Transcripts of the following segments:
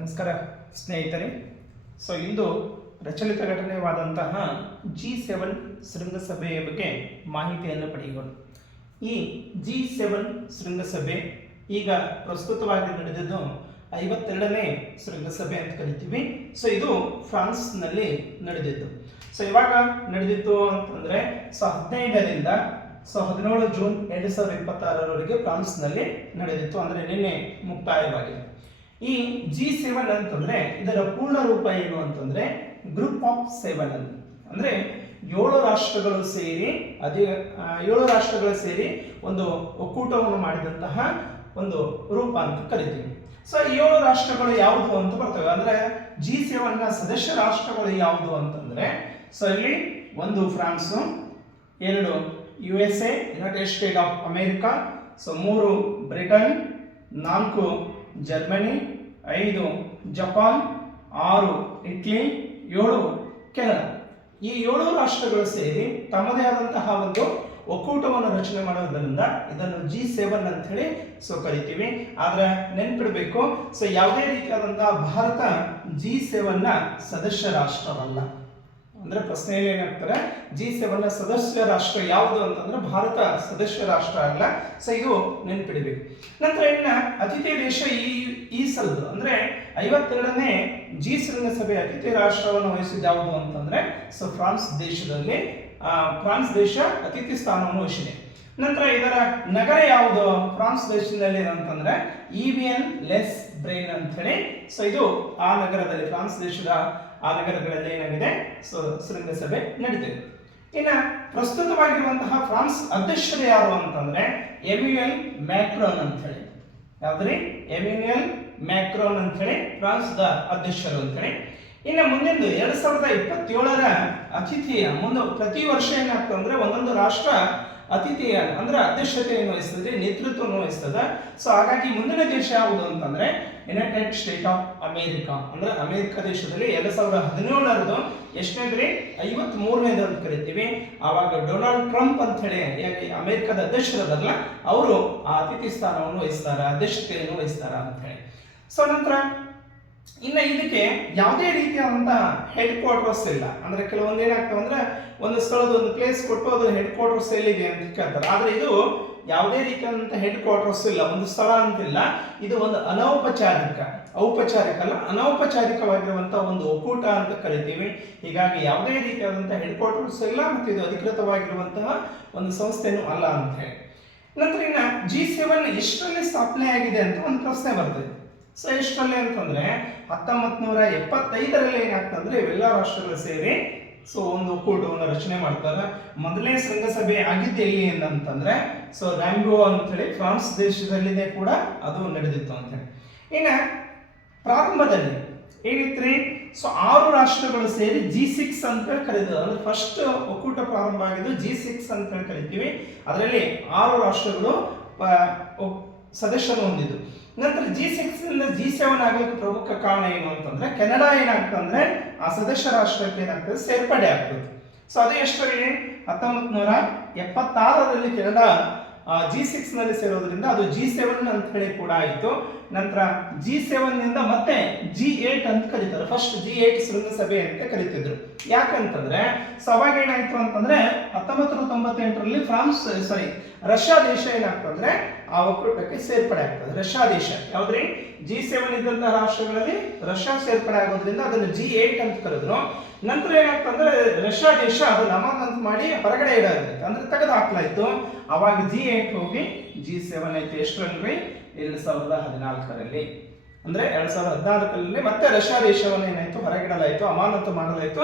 ನಮಸ್ಕಾರ ಸ್ನೇಹಿತರೆ. ಇಂದು ಪ್ರಚಲಿತ ಘಟನೆವಾದಂತಹ G7 ಶೃಂಗಸಭೆಯ ಬಗ್ಗೆ ಮಾಹಿತಿಯನ್ನು ಪಡೆಯೋಣ. ಈ G7 ಶೃಂಗಸಭೆ ಈಗ ಪ್ರಸ್ತುತವಾಗಿ ನಡೆದಿದ್ದು 52ನೇ ಶೃಂಗಸಭೆ ಅಂತ ಕರಿತೀವಿ. ಇದು ಫ್ರಾನ್ಸ್ನಲ್ಲಿ ನಡೆದಿದ್ದು. ಇವಾಗ ನಡೆದಿತ್ತು ಅಂತಂದ್ರೆ 15ರಿಂದ 17 ಜೂನ್ 2026ರವರೆಗೆ ಫ್ರಾನ್ಸ್ನಲ್ಲಿ ನಡೆದಿತ್ತು. ಅಂದ್ರೆ ನಿನ್ನೆ ಮುಕ್ತಾಯವಾಗಿದೆ. ಈ G7 ಅಂತಂದ್ರೆ ಇದರ ಪೂರ್ಣ ರೂಪ ಏನು ಅಂತಂದ್ರೆ ಗ್ರೂಪ್ ಆಫ್ 7 ಅಂದ್ರೆ 7 ರಾಷ್ಟ್ರಗಳು ಸೇರಿ ಒಂದು ಒಕ್ಕೂಟವನ್ನು ಮಾಡಿದಂತಹ ಒಂದು ರೂಪ ಅಂತ ಕರಿತೀವಿ. ಈ 7 ರಾಷ್ಟ್ರಗಳು ಯಾವುದು ಅಂತ ಬರ್ತವೆ. ಅಂದ್ರೆ G7 ನ ಸದಸ್ಯ ರಾಷ್ಟ್ರಗಳು ಯಾವುದು ಅಂತಂದ್ರೆ ಇಲ್ಲಿ 1 France, 2 USA United state of America, 3 Britain, 4 Germany, 5 Japan, 6 Italy, 7 Canada. ಈ 7 ರಾಷ್ಟ್ರಗಳು ಸೇರಿ ತಮ್ಮದೇ ಆದಂತಹ ಒಂದು ಒಕ್ಕೂಟವನ್ನು ರಚನೆ ಮಾಡೋದ್ರಿಂದ ಇದನ್ನು G7 ಅಂತ ಹೇಳಿ ಕರಿತೀವಿ. ಆದ್ರೆ ನೆನ್ಪಿಡ್ಬೇಕು, ಯಾವುದೇ ರೀತಿಯಾದಂತಹ ಭಾರತ G7 ನ ಸದಸ್ಯ ರಾಷ್ಟ್ರವಲ್ಲ. ಅಂದ್ರೆ ಪ್ರಶ್ನೆಯಲ್ಲಿ ಏನಾಗ್ತಾರೆ, G7 ನ ಸದಸ್ಯ ರಾಷ್ಟ್ರ ಯಾವುದು ಅಂತಂದ್ರೆ ಭಾರತ ಸದಸ್ಯ ರಾಷ್ಟ್ರ ಅಲ್ಲ. ಇದು ನೆನ್ಪಿಡಬೇಕು. ನಂತರ ಇನ್ನ ಅತಿಥಿ ದೇಶ ಈ ಸಲದ್ದು ಅಂದ್ರೆ 52ನೇ G ಶೃಂಗಸಭೆ ಅತಿಥಿ ರಾಷ್ಟ್ರವನ್ನು ವಹಿಸಿದ ಯಾವುದು ಅಂತಂದ್ರೆ ಫ್ರಾನ್ಸ್ ದೇಶದಲ್ಲಿ ಫ್ರಾನ್ಸ್ ದೇಶ ಅತಿಥಿ ಸ್ಥಾನವನ್ನು ವಹಿಸಿದೆ. ನಂತರ ಇದರ ನಗರ ಯಾವುದು ಫ್ರಾನ್ಸ್ ದೇಶದಲ್ಲಿ ಅಂತಂದ್ರೆ ಈವಿಯನ್ ಲೆಸ್ ಬ್ರೈನ್ ಅಂತ ಹೇಳಿ ಇದು ಆ ನಗರದಲ್ಲಿ ಫ್ರಾನ್ಸ್ ದೇಶದ ಆ ನಗರಗಳಲ್ಲಿ ಏನಾಗಿದೆ ಶೃಂಗಸಭೆ ನಡೀತಿದೆ. ಇನ್ನು ಪ್ರಸ್ತುತವಾಗಿರುವಂತಹ ಫ್ರಾನ್ಸ್ ಅಧ್ಯಕ್ಷರು ಯಾರು ಅಂತಂದ್ರೆ ಎಮ್ಯಾನ್ಯುಯಲ್ ಮ್ಯಾಕ್ರಾನ್ ಅಂತ ಹೇಳಿ. ಯಾವ್ದ್ರಿ? ಎಮ್ಯಾನ್ಯುಯಲ್ ಮ್ಯಾಕ್ರಾನ್ ಅಂತ ಹೇಳಿ ಫ್ರಾನ್ಸ್ ದ ಅಧ್ಯಕ್ಷರು ಅಂತ ಹೇಳಿ. ಇನ್ನು ಮುಂದಿನ 2027ರ ಅತಿಥಿಯ ಮುಂದೆ ಪ್ರತಿ ವರ್ಷ ಏನಾಗ್ತದೆ ಅಂದ್ರೆ ಒಂದೊಂದು ರಾಷ್ಟ್ರ ಅತಿಥಿಯ ಅಂದ್ರೆ ಅಧ್ಯಕ್ಷತೆಯನ್ನು ವಹಿಸ್ತದೆ, ನೇತೃತ್ವವನ್ನು ವಹಿಸ್ತದೆ. ಹಾಗಾಗಿ ಮುಂದಿನ ದೇಶ ಯಾವುದು ಅಂತಂದ್ರೆ ಯುನೈಟೆಡ್ ಸ್ಟೇಟ್ ಆಫ್ ಅಮೆರಿಕಾ. ಅಂದ್ರೆ ಅಮೆರಿಕ ದೇಶದಲ್ಲಿ 2017ರದು ಎಷ್ಟನೇದ್ರಿ 53ನೇದು ಅಂತ ಕರಿತೀವಿ. ಆವಾಗ ಡೊನಾಲ್ಡ್ ಟ್ರಂಪ್ ಅಂತ ಹೇಳಿ ಅಮೆರಿಕದ ಅಧ್ಯಕ್ಷರಲ್ಲ, ಅವರು ಆ ಅತಿಥಿ ಸ್ಥಾನವನ್ನು ವಹಿಸ್ತಾರ, ಅಧ್ಯಕ್ಷತೆಯನ್ನು ವಹಿಸ್ತಾರ ಅಂತ ಹೇಳಿ. ನಂತರ ಇನ್ನು ಇದಕ್ಕೆ ಯಾವುದೇ ರೀತಿಯಾದಂತಹ ಹೆಡ್ ಕ್ವಾರ್ಟರ್ಸ್ ಇಲ್ಲ. ಅಂದ್ರೆ ಕೆಲವೊಂದು ಏನಾಗ್ತವೆ ಅಂದ್ರೆ ಒಂದು ಸ್ಥಳದ ಒಂದು ಪ್ಲೇಸ್ ಕೊಟ್ಟು ಅದು ಹೆಡ್ ಕ್ವಾರ್ಟರ್ಸ್ ಎಲ್ಲಿದೆ ಅಂತ ಕೇಳ್ತಾರೆ. ಆದ್ರೆ ಇದು ಯಾವುದೇ ರೀತಿಯಾದಂತಹ ಹೆಡ್ ಕ್ವಾರ್ಟರ್ಸ್ ಇಲ್ಲ, ಒಂದು ಸ್ಥಳ ಅಂತಿಲ್ಲ. ಇದು ಒಂದು ಅನೌಪಚಾರಿಕವಾಗಿರುವಂತಹ ಒಂದು ಒಕ್ಕೂಟ ಅಂತ ಕರಿತೀವಿ. ಹೀಗಾಗಿ ಯಾವುದೇ ರೀತಿಯಾದಂತಹ ಹೆಡ್ ಕ್ವಾರ್ಟರ್ಸ್ ಇಲ್ಲ ಮತ್ತು ಇದು ಅಧಿಕೃತವಾಗಿರುವಂತಹ ಒಂದು ಸಂಸ್ಥೆನೂ ಅಲ್ಲ ಅಂತ ಹೇಳಿ. ನಂತರ ಇನ್ನ G7 ಎಷ್ಟರಲ್ಲಿ ಸ್ಥಾಪನೆ ಆಗಿದೆ ಅಂತ ಒಂದು ಪ್ರಶ್ನೆ ಬರ್ತದೆ. ಎಷ್ಟರಲ್ಲಿ ಅಂತಂದ್ರೆ 1975ರಲ್ಲಿ ಏನಾಗ್ತಂದ್ರೆ ಇವೆಲ್ಲ ರಾಷ್ಟ್ರಗಳು ಸೇರಿ ಒಂದು ಒಕ್ಕೂಟವನ್ನು ರಚನೆ ಮಾಡ್ತಾರೆ. ಮೊದಲನೇ ಶೃಂಗಸಭೆ ಆಗಿದ್ದು ಎಲ್ಲಿ ಅಂತಂದ್ರೆ ರ್ಯಾಂಗೋ ಅಂತ ಹೇಳಿ ಫ್ರಾನ್ಸ್ ದೇಶದಲ್ಲಿದೆ ಕೂಡ ಅದು ನಡೆದಿತ್ತು ಅಂತ ಹೇಳಿ. ಇನ್ನು ಪ್ರಾರಂಭದಲ್ಲಿ ಏನಿತ್ರಿ 6 ರಾಷ್ಟ್ರಗಳು ಸೇರಿ G6 ಅಂತ ಹೇಳಿ ಕರೀತಾರೆ. ಅಂದ್ರೆ ಫಸ್ಟ್ ಒಕ್ಕೂಟ ಪ್ರಾರಂಭ ಆಗಿದ್ದು G6 ಅಂತ ಹೇಳಿ ಕರಿತೀವಿ. ಅದರಲ್ಲಿ 6 ರಾಷ್ಟ್ರಗಳು ಸದಸ್ಯರು ಹೊಂದಿದ್ದು. ನಂತರ G6 ಇಂದ G7 ಆಗಲಿಕ್ಕೆ ಪ್ರಮುಖ ಕಾರಣ ಏನು ಅಂತಂದ್ರೆ ಕೆನಡಾ ಏನಾಗ್ತಂದ್ರೆ ಆ ಸದಸ್ಯ ರಾಷ್ಟ್ರಕ್ಕೆ ಏನಾಗ್ತದೆ ಸೇರ್ಪಡೆ ಆಗ್ತದೆ. ಅದು ಎಷ್ಟರಲ್ಲಿ 1976ರಲ್ಲಿ ಕೆನಡಾ G6 ನಲ್ಲಿ ಸೇರೋದ್ರಿಂದ ಅದು G7 ಅಂತ ಹೇಳಿ ಕೂಡ ಆಯಿತು. ನಂತರ G7 ನಿಂದ ಮತ್ತೆ G8 ಅಂತ ಕರೀತಾರೆ. ಫಸ್ಟ್ G8 ಶೃಂಗಸಭೆ ಅಂತ ಕರೀತಿದ್ರು. ಯಾಕಂತಂದ್ರೆ ಅವಾಗ ಏನಾಯ್ತು ಅಂತಂದ್ರೆ 1998ರಲ್ಲಿ ರಷ್ಯಾ ದೇಶ ಏನಾಗ್ತಂದ್ರೆ ಆ ಒಕ್ಕೂಟಕ್ಕೆ ಸೇರ್ಪಡೆ ಆಗ್ತದೆ. ರಷ್ಯಾ ದೇಶ ಯಾವ್ದ್ರಿ G7 ಇದ್ದಂತಹ ರಾಷ್ಟ್ರಗಳಲ್ಲಿ ರಷ್ಯಾ ಸೇರ್ಪಡೆ ಆಗೋದ್ರಿಂದ ಅದನ್ನು G8 ಅಂತ ಕರೆದ್ರು. ನಂತರ ಏನಾಗ್ತಂದ್ರೆ ರಷ್ಯಾ ದೇಶ ಅದನ್ನು ಅಮಾನತು ಮಾಡಿ ಹೊರಗಡೆ ಇಡಾಗಿತ್ತು, ಅಂದ್ರೆ ತೆಗೆದು ಹಾಕ್ಲಾಯ್ತು. ಅವಾಗ G8 ಹೋಗಿ G7 ಆಯ್ತು. ಎಷ್ಟರಲ್ಲಿ 2014ರಲ್ಲಿ. ಅಂದ್ರೆ 2014ರಲ್ಲಿ ಮತ್ತೆ ರಷ್ಯಾ ದೇಶವನ್ನು ಏನಾಯ್ತು ಹೊರಗಿಡಲಾಯ್ತು, ಅಮಾನತು ಮಾಡಲಾಯ್ತು.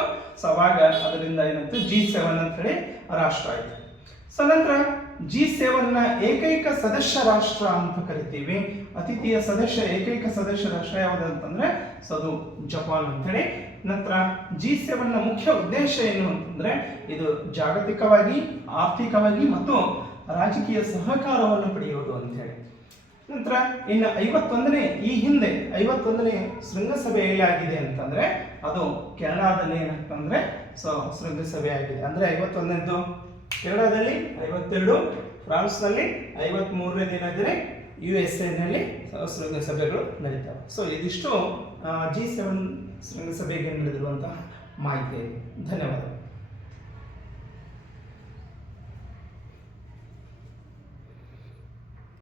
ಅವಾಗ ಅದರಿಂದ ಏನಾಯ್ತು G7 ಅಂತ ಹೇಳಿ ರಾಷ್ಟ್ರ ಆಯ್ತು. ನಂತರ G7 ನ ಏಕೈಕ ಸದಸ್ಯ ರಾಷ್ಟ್ರ ಅಂತ ಕರಿತೀವಿ. ಅತಿಥಿಯ ಏಕೈಕ ಸದಸ್ಯ ರಾಷ್ಟ್ರ ಯಾವುದು ಅಂತಂದ್ರೆ ಅದು ಜಪಾನ್ ಅಂತ ಹೇಳಿ. ನಂತರ G7 ನ ಮುಖ್ಯ ಉದ್ದೇಶ ಏನು ಅಂತಂದ್ರೆ ಇದು ಜಾಗತಿಕವಾಗಿ, ಆರ್ಥಿಕವಾಗಿ ಮತ್ತು ರಾಜಕೀಯ ಸಹಕಾರವನ್ನು ಪಡೆಯುವುದು ಅಂತ ಹೇಳಿ. ನಂತರ ಇನ್ನು 51ನೇ ಶೃಂಗಸಭೆ ಎಲ್ಲಾಗಿದೆ ಅಂತಂದ್ರೆ ಅದು ಕೆನಡಾದಲ್ಲಿ ಏನಾಗ್ತಂದ್ರೆ ಶೃಂಗಸಭೆ ಆಗಿದೆ. ಅಂದ್ರೆ 51ನೇದು ಕೆನಡಾದಲ್ಲಿ, 52 ಫ್ರಾನ್ಸ್ನಲ್ಲಿ 53ನೇ ದಿನ ಇದ್ದರೆ USA ಶೃಂಗಸಭೆಗಳು ನಡೀತವೆ. ಸೊ ಇದಿಷ್ಟು G7 ಶೃಂಗಸಭೆಗೆ ನಡೆದಿರುವಂತಹ ಮಾಹಿತಿ. ಧನ್ಯವಾದಗಳು.